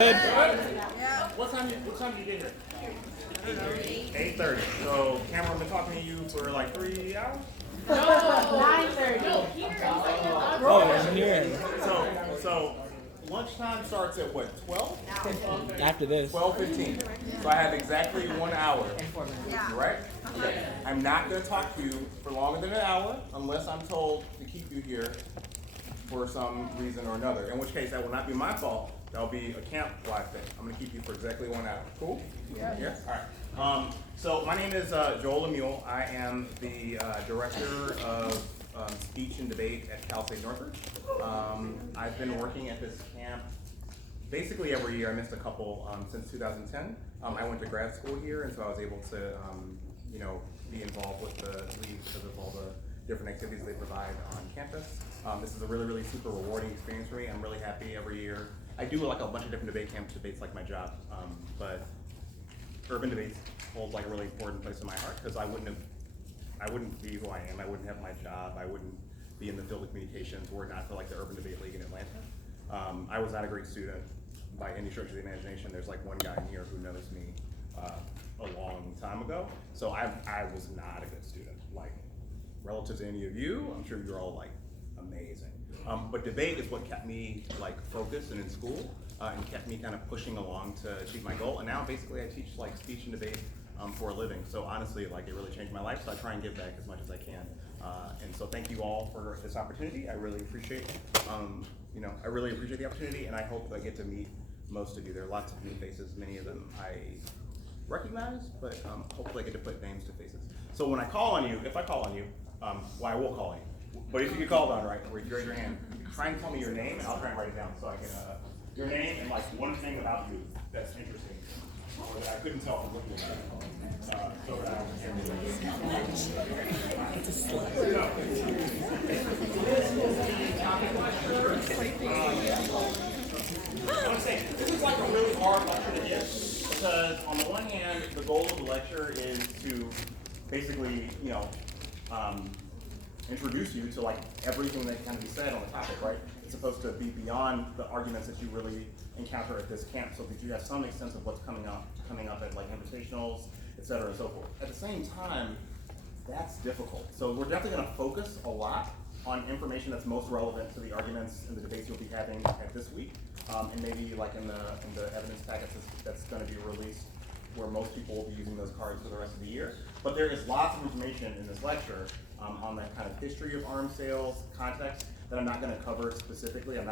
What time did you get here? 8:30. So Cameron been talking to you for like 3 hours? No, 9:30. Oh, it's here. So lunchtime starts at what, 12? After this. 12:15. So I have exactly 1 hour. Right? Okay. I'm not going to talk to you for longer than an hour unless I'm told to keep you here for some reason or another. In which case, that will not be my fault. That'll be a camp-wide thing. I'm going to keep you for exactly 1 hour. Cool? Yeah? All right. So my name is Joel Lemuel. I am the director of speech and debate at Cal State Northridge. I've been working at this camp basically every year. I missed a couple since 2010. I went to grad school here, and so I was able to be involved with the league because of all the different activities they provide on campus. This is a really, really super rewarding experience for me. I'm really happy every year. I do like a bunch of different debate camps. Debate's like my job, but urban debates hold like a really important place in my heart because I wouldn't be who I am. I wouldn't have my job. I wouldn't be in the field of communications were it not for like the Urban Debate League in Atlanta. I was not a great student by any stretch of the imagination. There's like one guy in here who knows me a long time ago. So I was not a good student. Like relative to any of you, I'm sure you're all like amazing. But debate is what kept me like focused and in school and kept me kind of pushing along to achieve my goal. And now basically I teach like speech and debate for a living. So honestly, like it really changed my life. So I try and give back as much as I can. And so thank you all for this opportunity. I really appreciate, I really appreciate the opportunity, and I hope I get to meet most of you. There are lots of new faces. Many of them I recognize, but hopefully I get to put names to faces. So when I call on you, if I call on you, I will call on you. But if you get called on, right, where you raise your hand, try and tell me your name, and I'll try and write it down so I can, your name and like one thing about you that's interesting, or that I couldn't tell from looking at you. So that I I want to say, this is like a really hard lecture to give, because on the one hand, the goal of the lecture is to basically, introduce you to like everything that can be said on the topic, right? It's supposed to be beyond the arguments that you really encounter at this camp, so that you have some sense of what's coming up at like invitationals, et cetera, and so forth. At the same time, that's difficult. So we're definitely going to focus a lot on information that's most relevant to the arguments and the debates you'll be having at this week, and maybe like in the evidence packets that's going to be released, where most people will be using those cards for the rest of the year. But there is lots of information in this lecture on that kind of history of arms sales context that I'm not going to cover specifically. I'm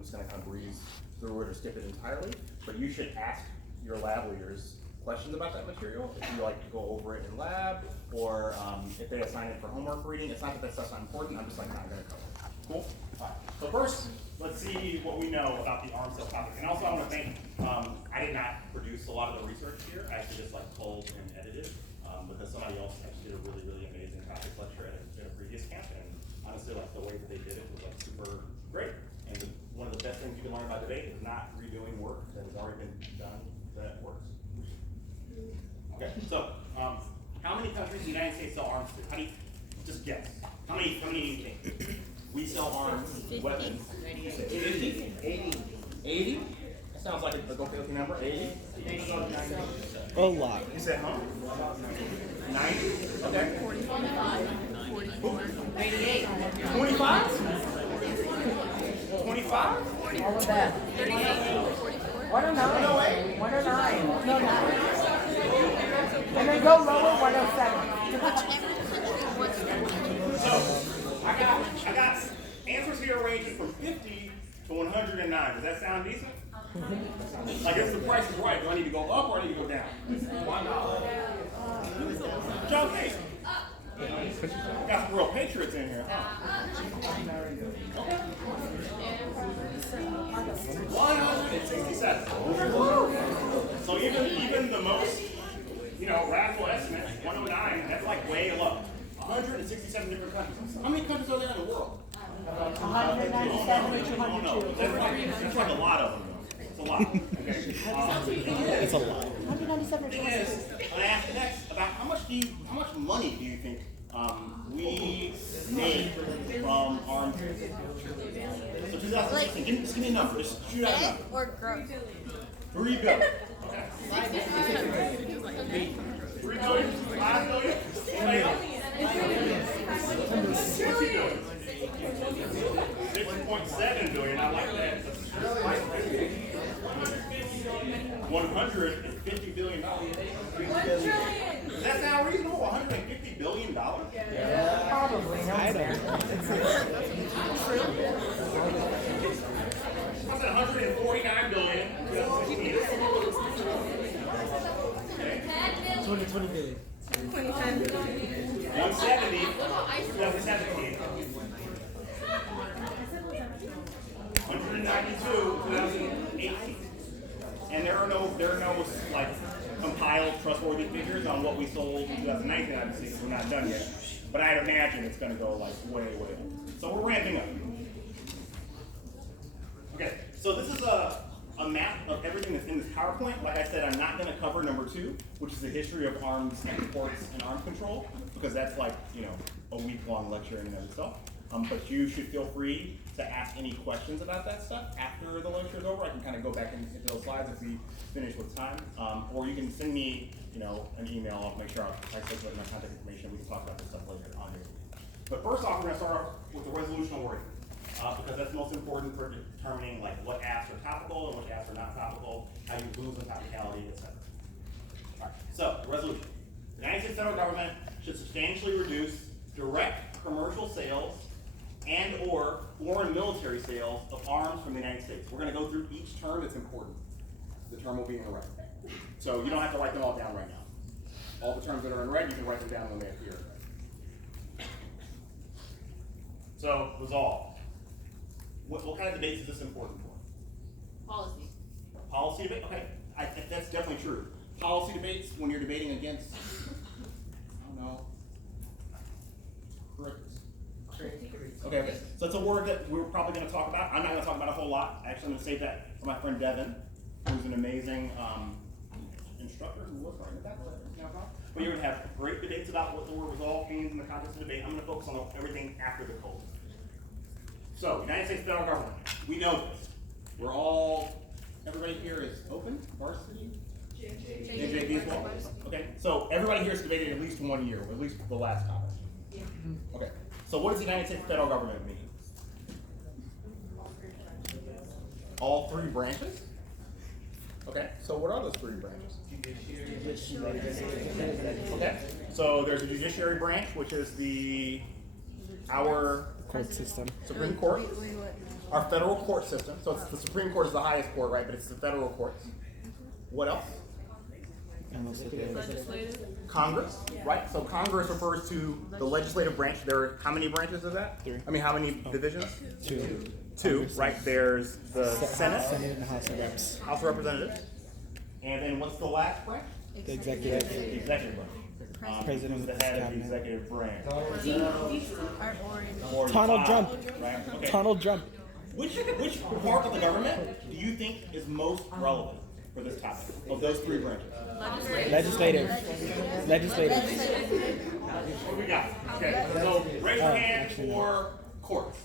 just going to kind of breeze through it or skip it entirely. But you should ask your lab leaders questions about that material if you like to go over it in lab, or if they assign it for homework reading. It's not that stuff's not important. I'm just like not going to cover it. Cool. All right. So first, let's see what we know about the arms sales topic. And also, I want to thank. I did not produce a lot of the research here. I actually just like culled and edited because somebody else actually did a really, really amazing topic lecture at a previous camp. And honestly, like the way that they did it was like super great. And one of the best things you can learn about debate is not redoing work that has already been done that works. Okay, so how many countries in the United States sell arms to? How do you just guess? How many do you think? We sell arms, weapons. 80. 80? That sounds like a okay number. 80? A lot. You said, huh? 90? Okay. 45. 44. 88. 25? 25? All of that. 38. 109. 109. No, 9. And then go lower, 107. So, I got answers here ranging from 50 to 109. Does that sound decent? Like if the price is right, do I need to go up or I need to go down? $1. John Casey. Got some real patriots in here, huh? Okay. 167. So even the most, radical estimate, 109, that's like way low. 167 different countries. How many countries are there in the world? 197 to 202. That's like a lot of them. It's a lot. Okay. It's a lot. 197 to The thing is, when I ask next about how much money do you think we made from armed. So 2016, just give me a number. Just shoot out a number. Or gross? 3 billion. Okay. 3 billion? 5 billion? Anybody else? 6.7 billion. I like that. $150 billion. Does that sound reasonable? $150 billion? Probably. No, I don't. I said 149 billion. 20 billion. 170. 2017. 192. 2018. And there are no like compiled trustworthy figures on what we sold in 2019. Obviously, because we're not done yet. But I'd imagine it's going to go like way up. So we're ramping up. Okay, so this is a map of everything that's in this PowerPoint. Like I said, I'm not going to cover number 2, which is the history of arms exports and arms control, because that's like, a week-long lecture and stuff. But you should feel free to ask any questions about that stuff after the lecture is over. I can kind of go back into those slides if we finish with time. Or you can send me, an email. I'll make sure I circulate my contact information. We can talk about this stuff later on here. But first off, we're going to start off with the resolutional wording. Because that's most important for determining like what apps are topical and what apps are not topical, how you lose in topicality, etc. All right, so the resolution. The United States federal government should substantially reduce direct commercial sales and or foreign military sales of arms from the United States. We're going to go through each term. It's important. The term will be in red. So you don't have to write them all down right now. All the terms that are in red, you can write them down when they appear. So, resolve. What kind of debates is this important for? Policy. Policy debate? Okay, that's definitely true. Policy debates when you're debating against, I don't know, critters. Okay, so it's a word that we're probably going to talk about. I'm not going to talk about a whole lot. Actually, I'm going to save that for my friend Devin, who's an amazing instructor who was writing that. But you're going to have great debates about what the word resolve means in the context of debate. I'm going to focus on everything after the code. So, United States federal government, we know this. Everybody here is open, varsity? JJB as well? Okay, so everybody here has debated at least 1 year, at least the last topic. Okay, so what does the United States federal government mean? All 3 branches? Okay, so what are those 3 branches? Okay, so there's a judiciary branch, which is our Court system. Supreme Court, our federal court system. So the Supreme Court is the highest court, right? But it's the federal courts. What else? Legislative. Congress, right? So Congress refers to the legislative branch. There are how many branches is that? 3. I mean, how many divisions? 2. 2, right? There's the Senate, Senate and the House of Reps. House of Representatives, and then what's the last branch? The executive. The executive branch. President Who's the of the head of the cabinet. executive branch? Orange. Donald Trump. Right? Okay. Donald Trump. Which part of the government do you think is most relevant for this topic of those 3 branches? Legislative. Legislative. What do we got? Okay, so raise your hand for courts.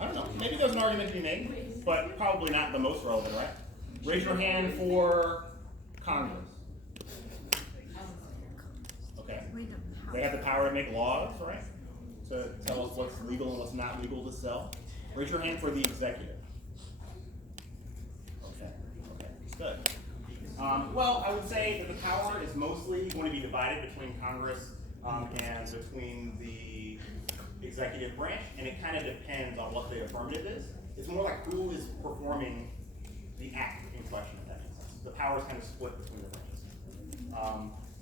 I don't know. Maybe there's an argument to be made, but probably not the most relevant, right? Raise your hand for Congress. Okay. They have the power to make laws, right? To tell us what's legal and what's not legal to sell. Raise your hand for the executive. Okay. Good. Well, I would say that the power is mostly going to be divided between Congress and between the executive branch, and it kind of depends on what the affirmative is. It's more like who is performing the act in question, if that makes sense. The power is kind of split between the branches.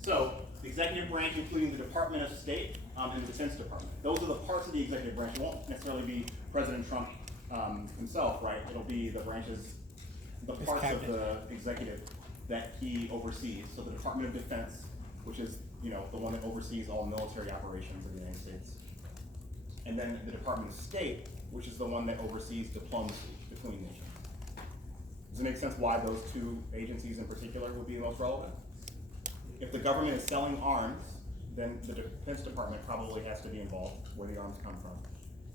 So, the executive branch, including the Department of State and the Defense Department. Those are the parts of the executive branch. It won't necessarily be President Trump himself, right? It'll be the branches, the parts of the executive that he oversees. So the Department of Defense, which is the one that oversees all military operations in the United States. And then the Department of State, which is the one that oversees diplomacy between nations. Does it make sense why those 2 agencies in particular would be the most relevant? If the government is selling arms, then the Defense Department probably has to be involved where the arms come from.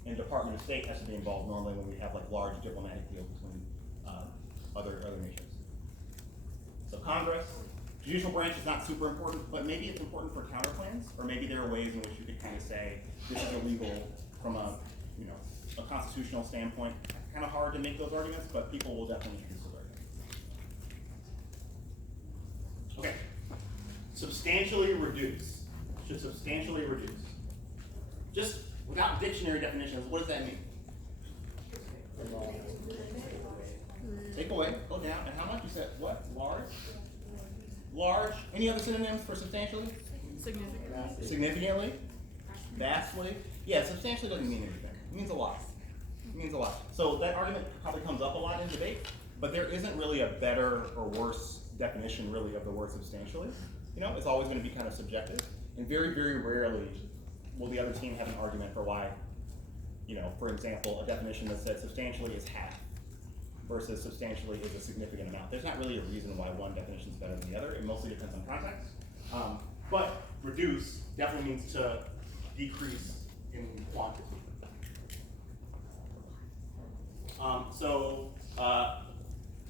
And Department of State has to be involved normally when we have like large diplomatic deals between other nations. So Congress, judicial branch is not super important, but maybe it's important for counterplans, or maybe there are ways in which you could kind of say this is illegal from a constitutional standpoint. Kind of hard to make those arguments, but people will definitely introduce those arguments. Okay, substantially reduce. Should substantially reduce. Just without dictionary definitions, what does that mean? Take away, go down, and how much you said? What? Large? Large. Any other synonyms for substantially? Significantly. Significantly? Vastly? Yeah, substantially doesn't mean anything. It means a lot. It means a lot. So that argument probably comes up a lot in debate, but there isn't really a better or worse definition really of the word substantially. It's always going to be kind of subjective, and very, very rarely will the other team have an argument for why, for example, a definition that said substantially is half versus substantially is a significant amount. There's not really a reason why one definition is better than the other. It mostly depends on context. But reduce definitely means to decrease in quantity.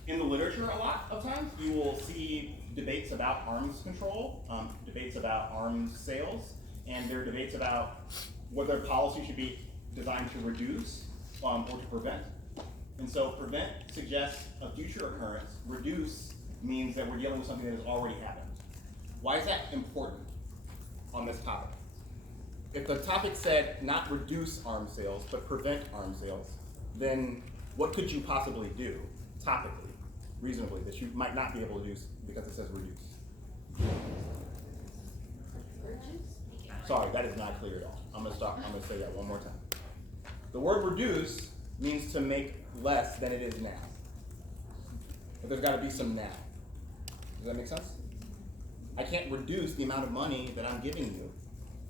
In the literature, a lot of times you will see debates about arms control, debates about arms sales, and there are debates about whether policy should be designed to reduce or to prevent. And so prevent suggests a future occurrence. Reduce means that we're dealing with something that has already happened. Why is that important on this topic? If the topic said not reduce arms sales, but prevent arms sales, then what could you possibly do, topically, reasonably, that you might not be able to do because it says reduce? Sorry, that is not clear at all. I'm gonna say that one more time. The word reduce means to make less than it is now. But there's gotta be some now. Does that make sense? I can't reduce the amount of money that I'm giving you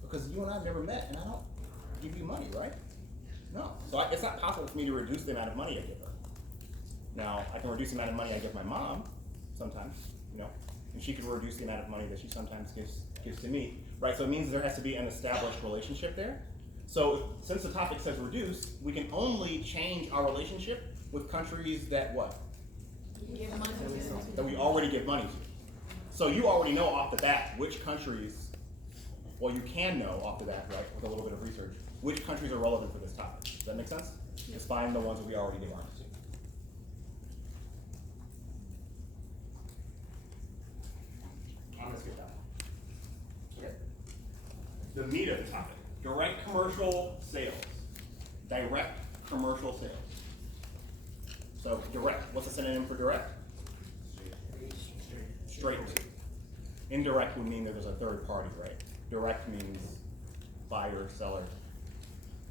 because you and I have never met and I don't give you money, right? No. So it's not possible for me to reduce the amount of money I give her. Now, I can reduce the amount of money I give my mom sometimes, and she can reduce the amount of money that she sometimes gives to me, right? So it means there has to be an established relationship there. So since the topic says reduce, we can only change our relationship with countries that what? Give money to. That we already give money to. So you already know off the bat which countries, well, you can know off the bat, right, with a little bit of research, which countries are relevant for this topic. Does that make sense? Just find the ones that we already give arms to. I'm gonna skip that one. Okay. The meat of the topic. Direct commercial sales. Direct commercial sales. So direct, what's a synonym for direct? Straight to. Indirect would mean that there's a third party, right? Direct means buyer, seller.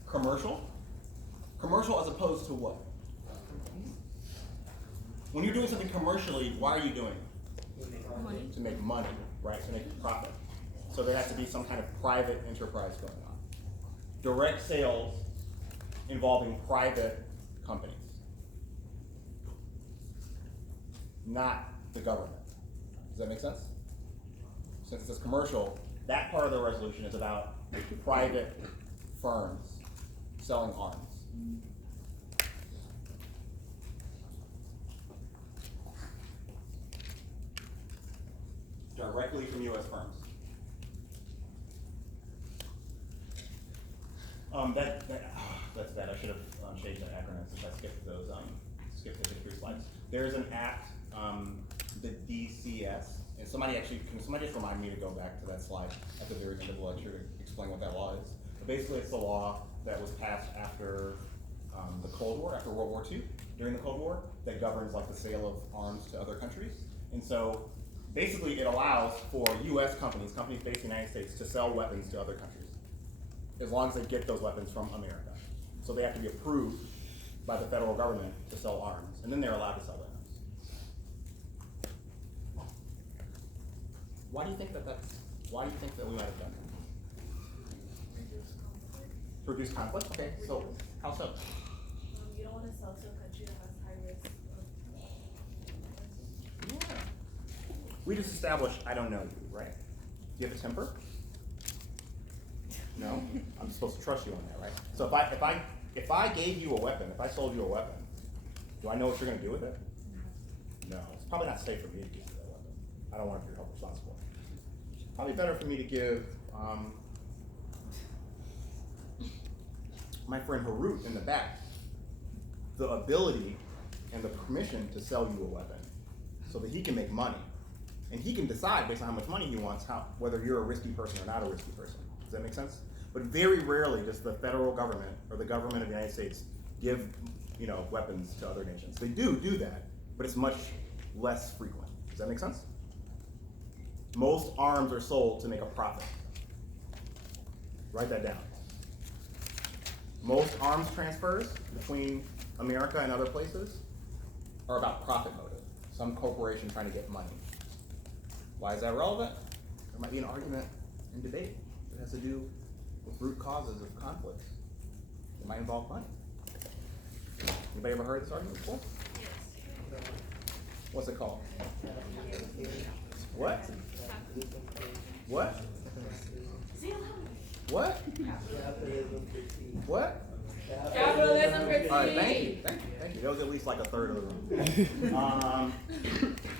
Commercial? Commercial as opposed to what? When you're doing something commercially, why are you doing it? Money. To make money, right? To make profit. So there has to be some kind of private enterprise going on. Direct sales involving private companies, not the government. Does that make sense? Since it says commercial, that part of the resolution is about private firms selling arms. Directly from U.S. firms. That's bad. I should have changed that acronym since I skipped those. Skipped the history slides. There's an act, the DCS, and can somebody just remind me to go back to that slide at the very end of the lecture to explain what that law is? But basically, it's the law that was passed after the Cold War, after World War II, during the Cold War, that governs like the sale of arms to other countries. And so, basically, it allows for U.S. companies based in the United States, to sell weapons to other countries, as long as they get those weapons from America. So they have to be approved by the federal government to sell arms, and then they're allowed to sell weapons. Why do you think that we might have done that? Reduce conflict? Okay, so how so? You don't want to sell to a country that has high risk of Yeah. We just established I don't know you, right? you have a temper? No? I'm supposed to trust you on that, right? So if I gave you a weapon, if I sold you a weapon, do I know what you're gonna do with it? No. It's probably not safe for me to give you that weapon. I don't want to be held responsible. Probably better for me to give my friend Harut in the back the ability and the permission to sell you a weapon so that he can make money. And he can decide based on how much money he wants whether you're a risky person or not a risky person. Does that make sense? But very rarely does the federal government or the government of the United States give weapons to other nations. They do that, but it's much less frequent. Does that make sense? Most arms are sold to make a profit. Write that down. Most arms transfers between America and other places are about profit motive. Some corporation trying to get money. Why is that relevant? There might be an argument and debate that has to do with root causes of conflicts. It might involve money. Anybody ever heard this argument before? What's it called? What? What? What? What? Capitalism critique. All right, thank you. That was at least like a third of the room.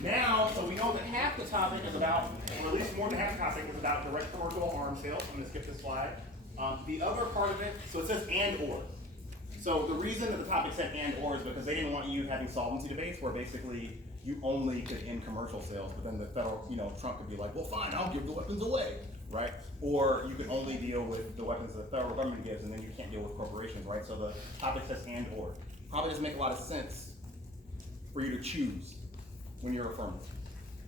Now, so we know that half the topic is about, or at least more than half the topic is about direct commercial arms sales. I'm going to skip this slide. The other part of it, so it says and or. So the reason that the topic said and or is because they didn't want you having solvency debates where basically you only could end commercial sales, but then the federal, Trump could be like, well, fine, I'll give the weapons away, right? Or you could only deal with the weapons that the federal government gives, and then you can't deal with corporations, right? So the topic says and or. Probably doesn't make a lot of sense for you to choose when you're affirmative.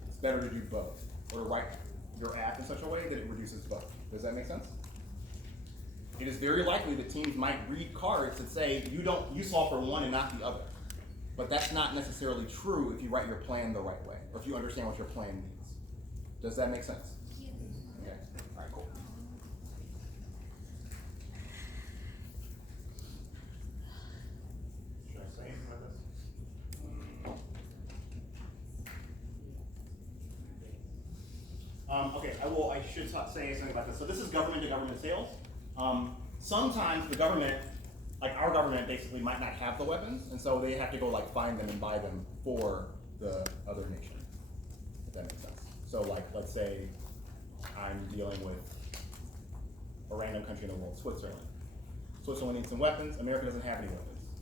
It's better to do both, or to write your act in such a way that it reduces both. Does that make sense? It is very likely that teams might read cards that say you solve for one and not the other. But that's not necessarily true if you write your plan the right way, or if you understand what your plan means. Does that make sense? Okay. All right, cool. Should I say anything about this? Okay, I should say something about this. So this is government to government sales. Sometimes the government, like our government, basically might not have the weapons, and so they have to go like find them and buy them for the other nation. If that makes sense. So like, let's say I'm dealing with a random country in the world, Switzerland. Switzerland needs some weapons. America doesn't have any weapons.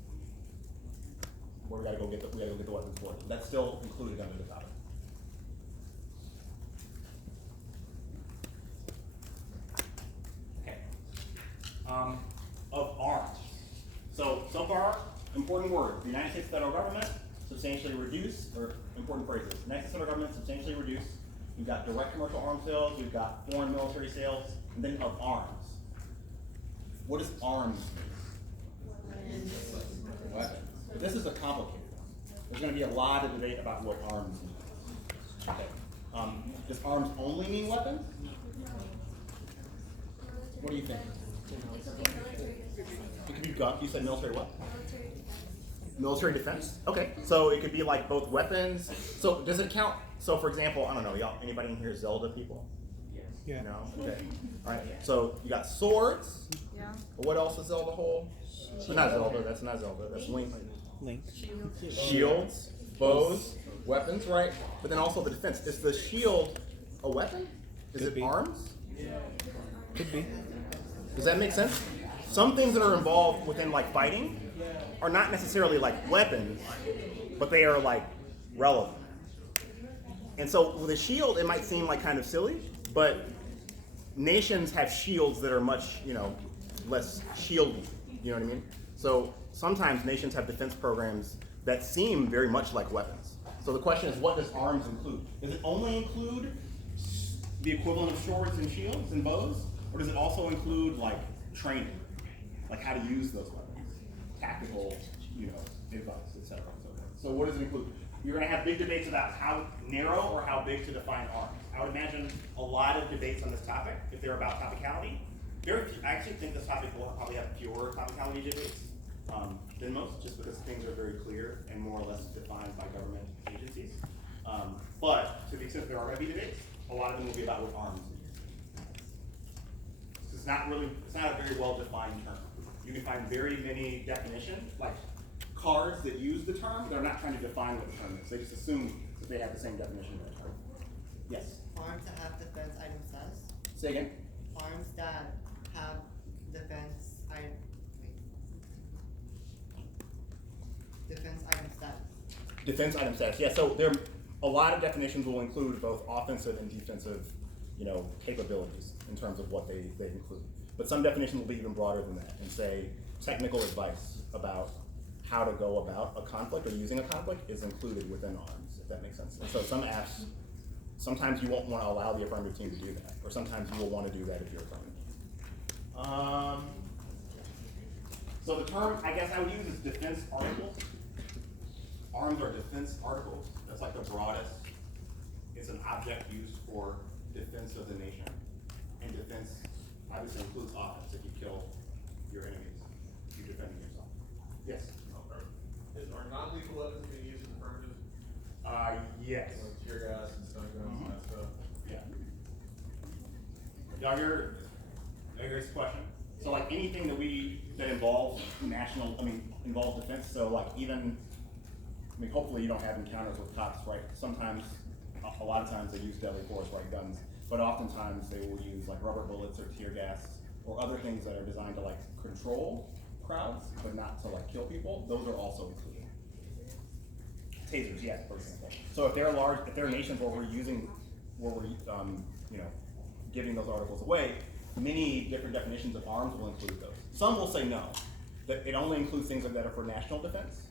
Well, we gotta go get the weapons for it. That's still included under the topic. Okay. Of arms. So far, important word. The United States federal government substantially reduce, or important phrases. The United States federal government substantially reduce. You've got direct commercial arms sales. You've got foreign military sales, and then of arms. What does arms mean? Weapons. But this is a complicated one. There's going to be a lot of debate about what arms mean. Okay. Does arms only mean weapons? What do you think? It could be gun. You said military what? Military defense. Okay. So it could be like both weapons. So does it count? So for example, I don't know, y'all. Anybody in here Zelda people? Yeah. No. Okay. All right. So you got swords. Yeah. What else does Zelda hold? Not Zelda. That's not Zelda. That's Link. Link. Shields, bows, weapons, right? But then also the defense. Is the shield a weapon? Is Could it be. arms? Could be. Does that make sense? Some things that are involved within like fighting are not necessarily like weapons, but they are like relevant. And so with a shield, it might seem like kind of silly, but nations have shields that are much, less shieldy. You know what I mean? So sometimes nations have defense programs that seem very much like weapons. So the question is, what does arms include? Does it only include the equivalent of swords and shields and bows? Or does it also include like training? Like how to use those weapons? Tactical, advice, etc. So what does it include? You're gonna have big debates about how narrow or how big to define arms. I would imagine a lot of debates on this topic, if they're about topicality. I actually think this topic will probably have fewer topicality debates than most, just because things are very clear and more or less defined by government agencies. But to the extent there are going to be debates, a lot of them will be about what arms mean. it's not a very well-defined term. You can find very many definitions, like cards that use the term, they're not trying to define what the term is. They just assume that they have the same definition of the term. Yes? Arms that have defense item status. Say again? Arms that have defense item. Defense item status. Defense item status, yeah, so a lot of definitions will include both offensive and defensive, capabilities in terms of what they include. But some definitions will be even broader than that and say technical advice about how to go about a conflict or using a conflict is included within arms, if that makes sense. And so some apps, sometimes you won't want to allow the affirmative team to do that, or sometimes you will want to do that if you're affirmative. So the term, I guess I would use is defense articles. Arms are defense articles. That's like the broadest. It's an object used for defense of the nation. And defense obviously includes offense. If you kill your enemies, you're defending yourself. Yes? Are non-lethal weapons being used as affirmative? Yes. Like tear gas and stun guns and that stuff? Yeah. Y'all hear, here's the question. So like anything that involves involves defense, so like even, hopefully you don't have encounters with cops, right? Sometimes, a lot of times they use deadly force, right, guns, but oftentimes they will use like rubber bullets or tear gas or other things that are designed to like control crowds, but not to like kill people. Those are also included. Tasers, yes, for example. So if there are nations where we're giving those articles away, many different definitions of arms will include those. Some will say no, that it only includes things that are for national defense.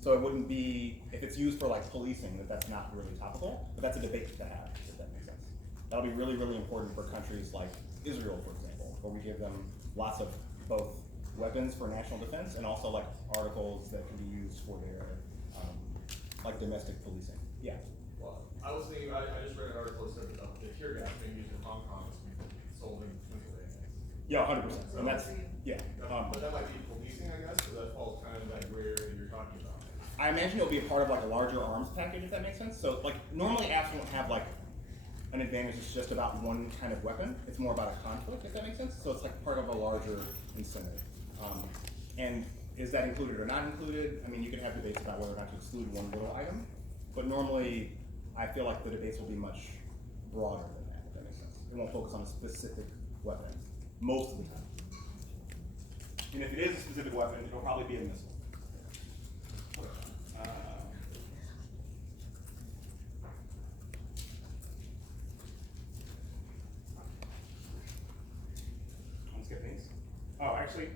So it wouldn't be, if it's used for like policing, that's not really topical, but that's a debate to have, if that makes sense. That'll be really, really important for countries like Israel, for example, where we give them lots of both weapons for national defense and also like articles that can be used for their like domestic policing. Yeah. Well, I was thinking, I just read an article that said that the tear gas being used in Hong Kong is being sold in Pennsylvania. Yeah, 100%. And that's, yeah. But that might be policing, I guess, so that falls kind of in that gray area that you're talking about. I imagine it'll be a part of like a larger arms package, if that makes sense. So like normally apps won't have like an advantage that's just about one kind of weapon. It's more about a conflict, if that makes sense. So it's like part of a larger incentive. And is that included or not included? I mean, you can have debates about whether or not to exclude one little item, but normally I feel like the debates will be much broader than that, if that makes sense. It won't focus on a specific weapon most of the time. And if it is a specific weapon, it'll probably be a missile. I'm skipping these. Oh, actually,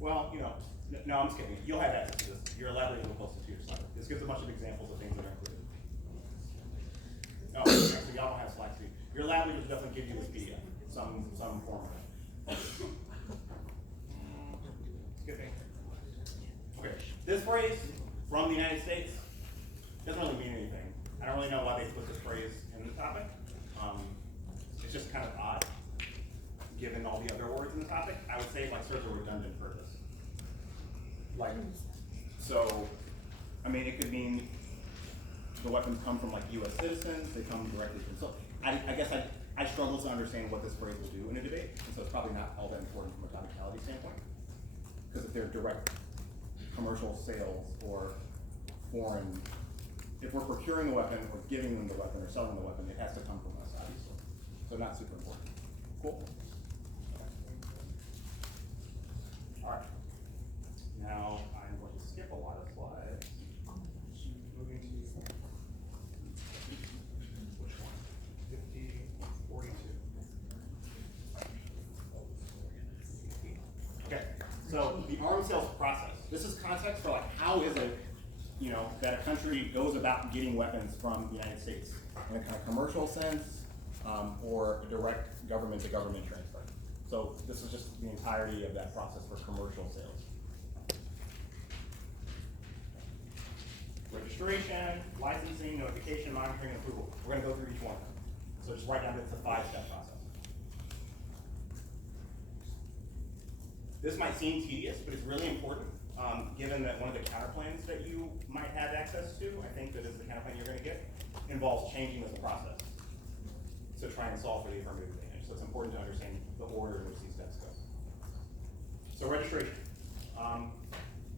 well, no, I'm skipping it. You'll have access to this. Your elaborating will post it to your slide. This gives a bunch of examples of things that are included. Oh, actually, y'all don't have slides. Your lab will definitely give you this PDF, some form of it. Skipping. Okay, this phrase from the United States doesn't really mean anything. I don't really know why they put this phrase in the topic. It's just kind of odd, given all the other words in the topic. I would say it like serves a redundant purpose. Like, so, I mean, it could mean the weapons come from like U.S. citizens, they come directly from, so I guess I struggle to understand what this phrase will do in a debate, and so it's probably not all that important from a topicality standpoint. Because if they're direct commercial sales or foreign, if we're procuring a weapon or giving them the weapon or selling the weapon, it has to come from us, obviously. So not super important. Cool. All right. Now I'm going to skip a lot of slides. Moving to which one? 42. Okay. So the arms sales process. This is context for like how is it, that a country goes about getting weapons from the United States in a kind of commercial sense, or a direct government-to-government transfer. So this is just the entirety of that process for commercial sales. Registration, licensing, notification, monitoring, and approval. We're going to go through each one. So just write down that it's a 5-step process. This might seem tedious, but it's really important, given that one of the counterplans that you might have access to, I think that is the counterplan you're going to get, involves changing this process to try and solve for the affirmative advantage. So it's important to understand the order in which these steps go. So registration.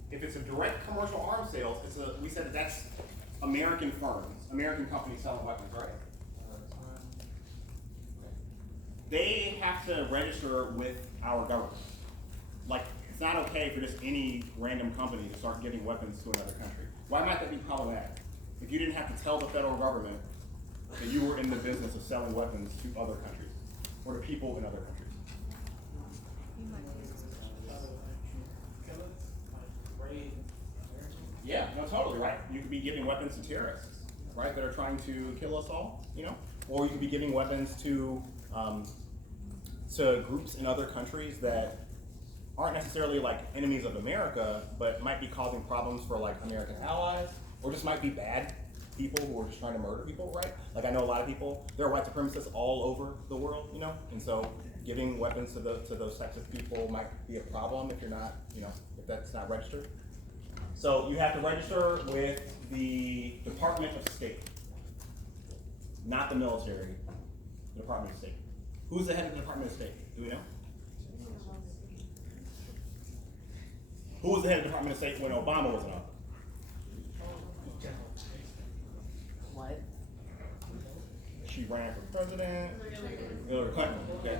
If it's a direct commercial arms sales, we said that's American firms, American companies selling weapons, right? They have to register with our government. Like, it's not okay for just any random company to start giving weapons to another country. Why might that be problematic? If you didn't have to tell the federal government that you were in the business of selling weapons to other countries, or to people in other countries. Yeah, no, totally, right? You could be giving weapons to terrorists, right, that are trying to kill us all, you know? Or you could be giving weapons to groups in other countries that aren't necessarily like enemies of America, but might be causing problems for like American allies, or just might be bad people who are just trying to murder people, right? Like I know a lot of people, there are white supremacists all over the world, you know? And so giving weapons to those types of people might be a problem if you're not, you know, if that's not registered. So you have to register with the Department of State, not the military, the Department of State. Who's the head of the Department of State? Do we know? Who was the head of the Department of State when Obama was in office? What? She ran for president. Hillary Clinton. Okay.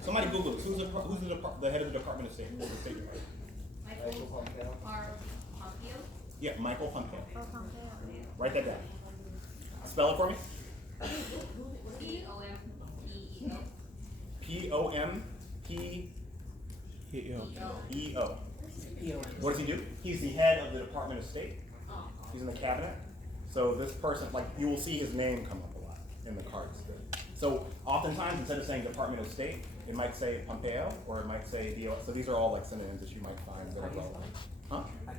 Somebody Google this. Who's the head of the Department of State? Who's the State Department? Pompeo? Yeah, Michael Pompeo. Write that down. Spell it for me. P-O-M-P-E-O. What does he do? He's the head of the Department of State. He's in the cabinet. So this person, like, you will see his name come up a lot in the cards. So oftentimes, instead of saying Department of State, it might say Pompeo, or it might say DO. So these are all like synonyms that you might find that are relevant. Huh? How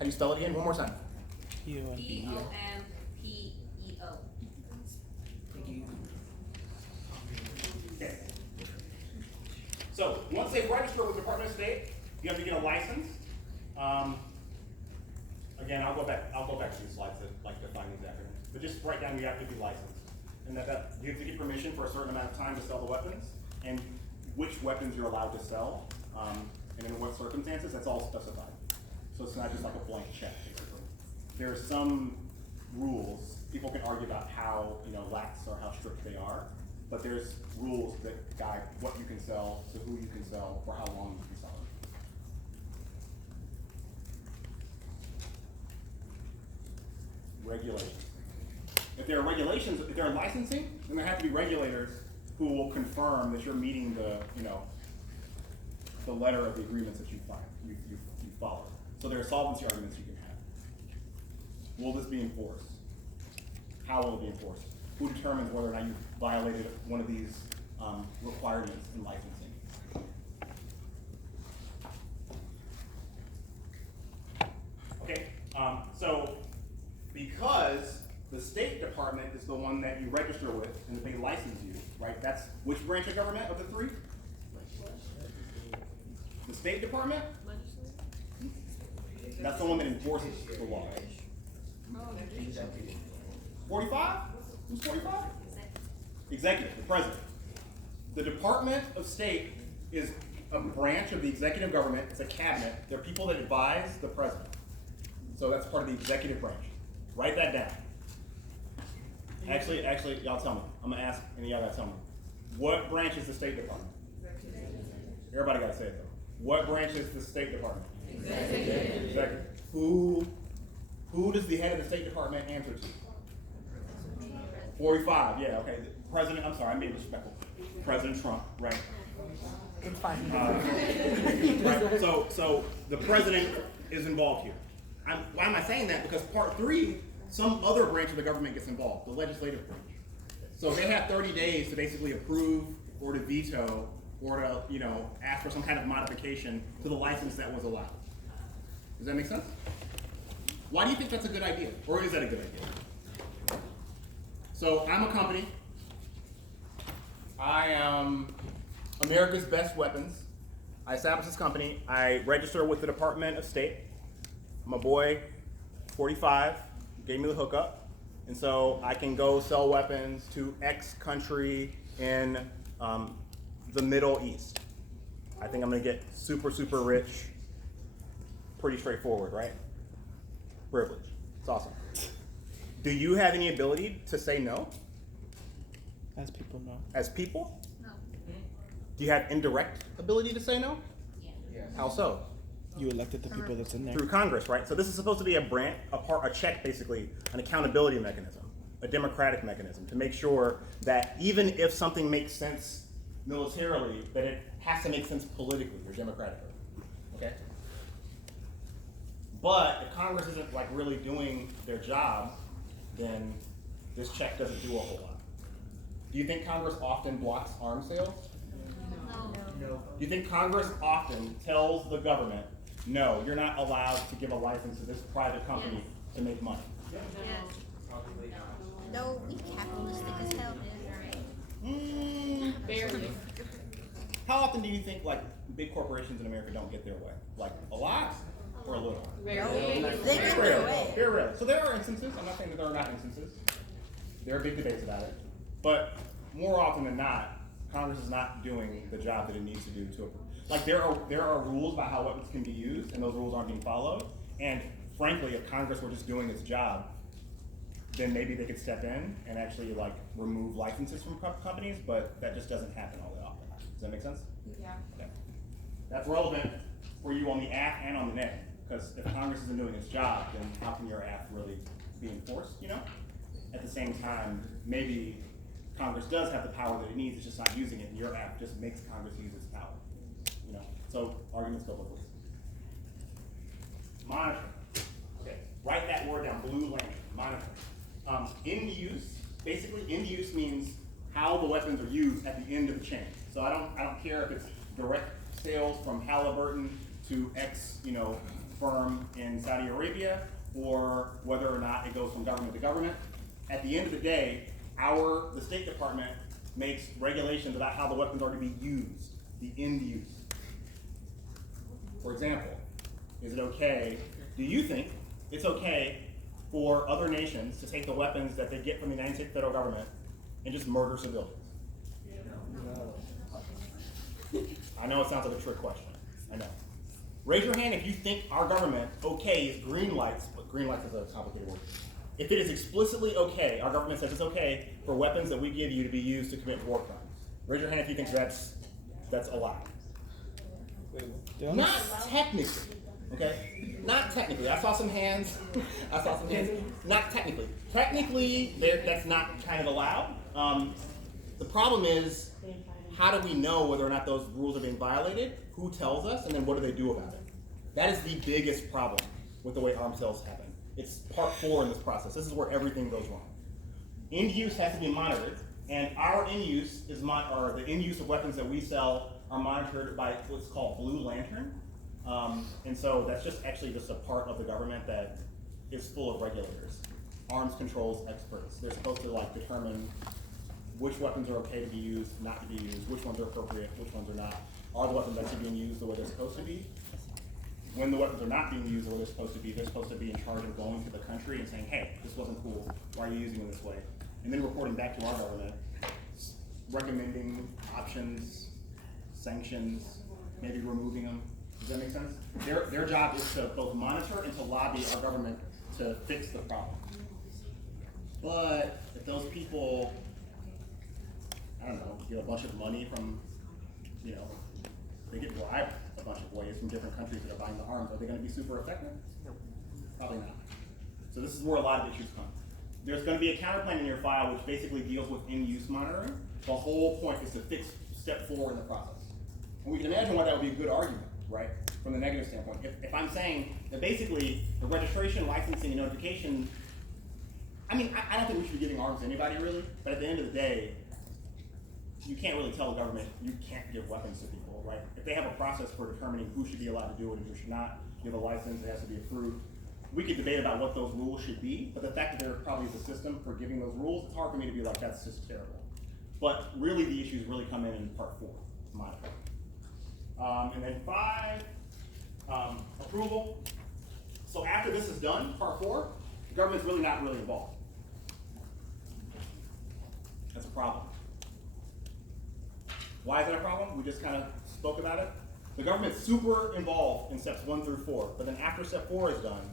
do you spell it again? One more time. Pompeo. Okay. So once they register with the Department of State, you have to get a license. Again, I'll go back to these slides that like define these acronyms. But just write down you have to be licensed, and that you have to get permission for a certain amount of time to sell the weapons, and which weapons you're allowed to sell, and in what circumstances. That's all specified. So it's not just like a blank check. Basically, there are some rules. People can argue about how lax or how strict they are, but there's rules that guide what you can sell, to who you can sell, for how long you can sell it. Regulations. If there are regulations, if there are licensing, then there have to be regulators who will confirm that you're meeting the letter of the agreements that you follow. So there are solvency arguments you can have. Will this be enforced? How will it be enforced? Who determines whether or not you violated one of these requirements in licensing? Okay, so because the State Department is the one that you register with and that they license you, right? That's which branch of government of the three? The State Department? That's the one that enforces the law. 45? Who's 45? Executive, the president. The Department of State is a branch of the executive government. It's a cabinet. They're people that advise the president. So that's part of the executive branch. Write that down. Actually, y'all tell me. I'm gonna ask, and y'all gotta tell me. What branch is the State Department? Everybody gotta say it though. What branch is the State Department? Executive. Who does the head of the State Department answer to? 45, yeah, okay. President, I'm sorry, I'm being disrespectful. President Trump, right? It's fine. Right. So the president is involved here. Why am I saying that? Because part 3, some other branch of the government gets involved, the legislative branch. So they have 30 days to basically approve or to veto or to ask for some kind of modification to the license that was allowed. Does that make sense? Why do you think that's a good idea? Or is that a good idea? So I'm a company. I am America's Best Weapons. I established this company. I register with the Department of State. I'm a boy, 45, gave me the hookup. And so I can go sell weapons to X country in The Middle East. I think I'm gonna get super, super rich. Pretty straightforward, right? Privilege. It's awesome. Do you have any ability to say no As people know. as people? No. Do you have indirect ability to say no? Yeah. How so? You elected the people that's in there. Through Congress, right? So this is supposed to be a check, basically, an accountability mechanism, a democratic mechanism to make sure that even if something makes sense militarily, that it has to make sense politically or democratically. Okay? But if Congress isn't like really doing their job, then this check doesn't do a whole lot. Do you think Congress often blocks arms sales? No. Do you think Congress often tells the government, no, you're not allowed to give a license to this private company to make money? Yes. No, we capitalistic as hell. Barely. How often do you think like big corporations in America don't get their way? Like a lot or a little? They get Very their rarely. way. Very rarely. So there are instances. I'm not saying that there are not instances. There are big debates about it, but more often than not, Congress is not doing the job that it needs to do to. Like there are rules about how weapons can be used, and those rules aren't being followed. And frankly, if Congress were just doing its job, then maybe they could step in and actually like remove licenses from companies. But that just doesn't happen all that often. Does that make sense? Yeah. Okay. That's relevant for you on the app and on the net, because if Congress isn't doing its job, then how can your app really be enforced, you know? At the same time, maybe Congress does have the power that it needs, it's just not using it, and your app just makes Congress use its power, you know? So arguments go both ways. Monitor. Okay, write that word down, blue lantern, monitor. End use, basically end use means how the weapons are used at the end of the chain. So I don't care if it's direct sales from Halliburton to X, you know, firm in Saudi Arabia, or whether or not it goes from government to government. At the end of the day, the State Department makes regulations about how the weapons are to be used, the end use. For example, is it okay, do you think it's okay for other nations to take the weapons that they get from the United States federal government and just murder civilians? I know it sounds like a trick question. I know. Raise your hand if you think our government okays green lights, but green lights is a complicated word. If it is explicitly okay, our government says it's okay for weapons that we give you to be used to commit war crimes. Raise your hand if you think that's allowed. Not technically, okay? Not technically. I saw some hands. Not technically. Technically, that's not kind of allowed. The problem is, how do we know whether or not those rules are being violated? Who tells us? And then what do they do about it? That is the biggest problem with the way arms sales happen. It's part 4 in this process. This is where everything goes wrong. End use has to be monitored, and our end use is or the end use of weapons that we sell are monitored by what's called Blue Lantern. And so that's just a part of the government that is full of regulators, arms controls experts. They're supposed to like determine which weapons are okay to be used, not to be used, which ones are appropriate, which ones are not. Are the weapons actually being used the way they're supposed to be? When the weapons are not being used the way they're supposed to be in charge of going to the country and saying, hey, this wasn't cool, why are you using it this way? And then reporting back to our government, recommending options, sanctions, maybe removing them. Does that make sense? Their job is to both monitor and to lobby our government to fix the problem. But if those people, I don't know, get a bunch of money from, you know, they get bribed a bunch of ways from different countries that are buying the arms, are they going to be super effective? Probably not. So this is where a lot of issues come. There's going to be a counterplan in your file which basically deals with in-use monitoring. The whole point is to fix step 4 in the process. And we can imagine why that would be a good argument, right? From the negative standpoint. If I'm saying that basically the registration, licensing, and notification, I mean, I don't think we should be giving arms to anybody really, but at the end of the day, you can't really tell the government you can't give weapons to people, right? If they have a process for determining who should be allowed to do it and who should not, give a license, it has to be approved. We could debate about what those rules should be, but the fact that there probably is a system for giving those rules, it's hard for me to be like, that's just terrible. But really the issues really come in part 4, monitoring. And then 5, approval. So after this is done, part 4, the government's really not really involved. That's a problem. Why is that a problem? We just kind of spoke about it. The government's super involved in steps 1 through 4, but then after step 4 is done,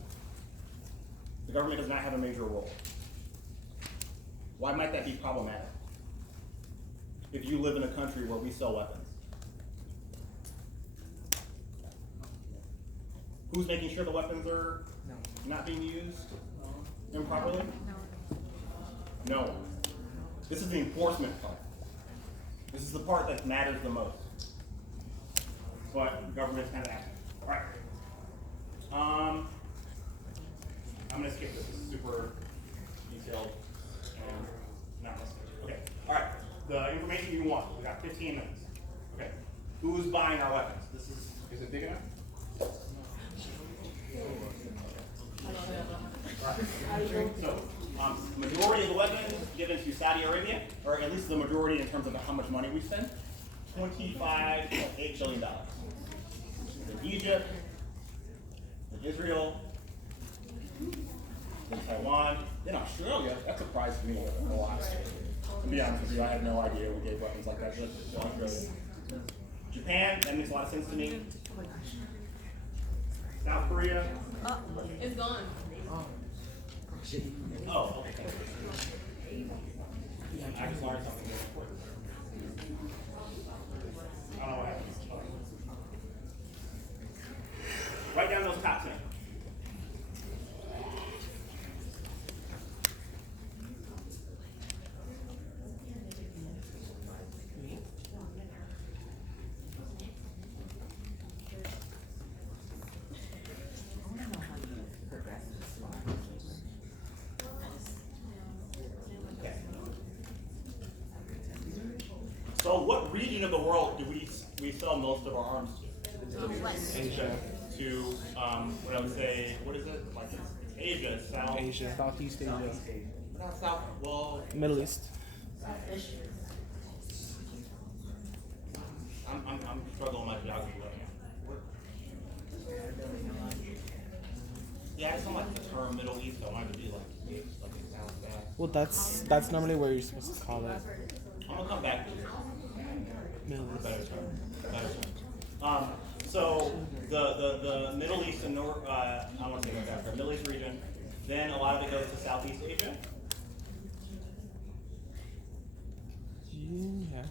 the government does not have a major role. Why might that be problematic? If you live in a country where we sell weapons. Who's making sure the weapons are not being used improperly? No one. This is the enforcement part. This is the part that matters the most. But the government's kind of acting. All right. I'm going to skip this. This is super detailed and not necessary. Okay. All right. The information you want. We got 15 minutes. Okay. Who's buying our weapons? This is it big enough? So, majority of the weapons given to Saudi Arabia, or at least the majority in terms of how much money we spend, $25.8 billion. In Egypt, in Israel, in Taiwan, in Australia. That surprised me a lot. To be honest with you, I had no idea we gave weapons like that to Australia. Japan, that makes a lot of sense to me. South Korea. It's gone. Oh, okay. I just learned something really important. I don't know what happened. Write down those top 10. So what region of the world do we sell most of our arms to? Asia. To what I would say, what is it? Like it's Asia, South. Asia. Southeast Asia. Not South. Well, Middle East. I'm struggling with my geography right now. Yeah, I just don't like the term Middle East. I want it to be like it sounds bad. Well, that's normally where you're supposed to call it. I'm gonna come back to it. Middle East. Better term. So the Middle East and North, I want to say North Africa, Middle East region. Then a lot of it goes to Southeast Asia. Yeah.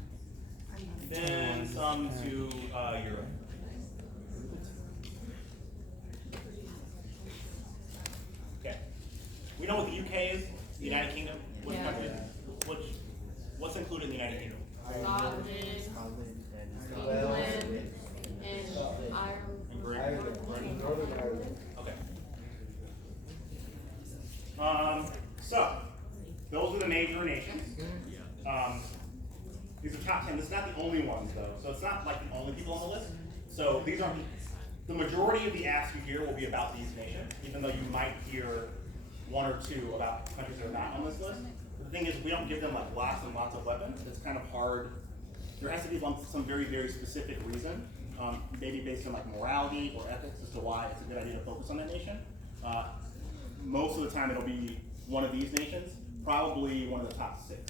Then some to Europe. Okay. We know what the UK is. The United Kingdom. Which country? What's included in the United Kingdom? Scotland, England, and Ireland. And Great. Okay. So those are the major nations. These are top 10. This is not the only ones though. So it's not like the only people on the list. So these aren't the majority of the asks you hear will be about these nations, even though you might hear one or two about countries that are not on this list. The thing is, we don't give them like lots and lots of weapons. It's kind of hard. There has to be some very, very specific reason, maybe based on like morality or ethics as to why it's a good idea to focus on that nation. Most of the time it'll be one of these nations, probably one of the top 6.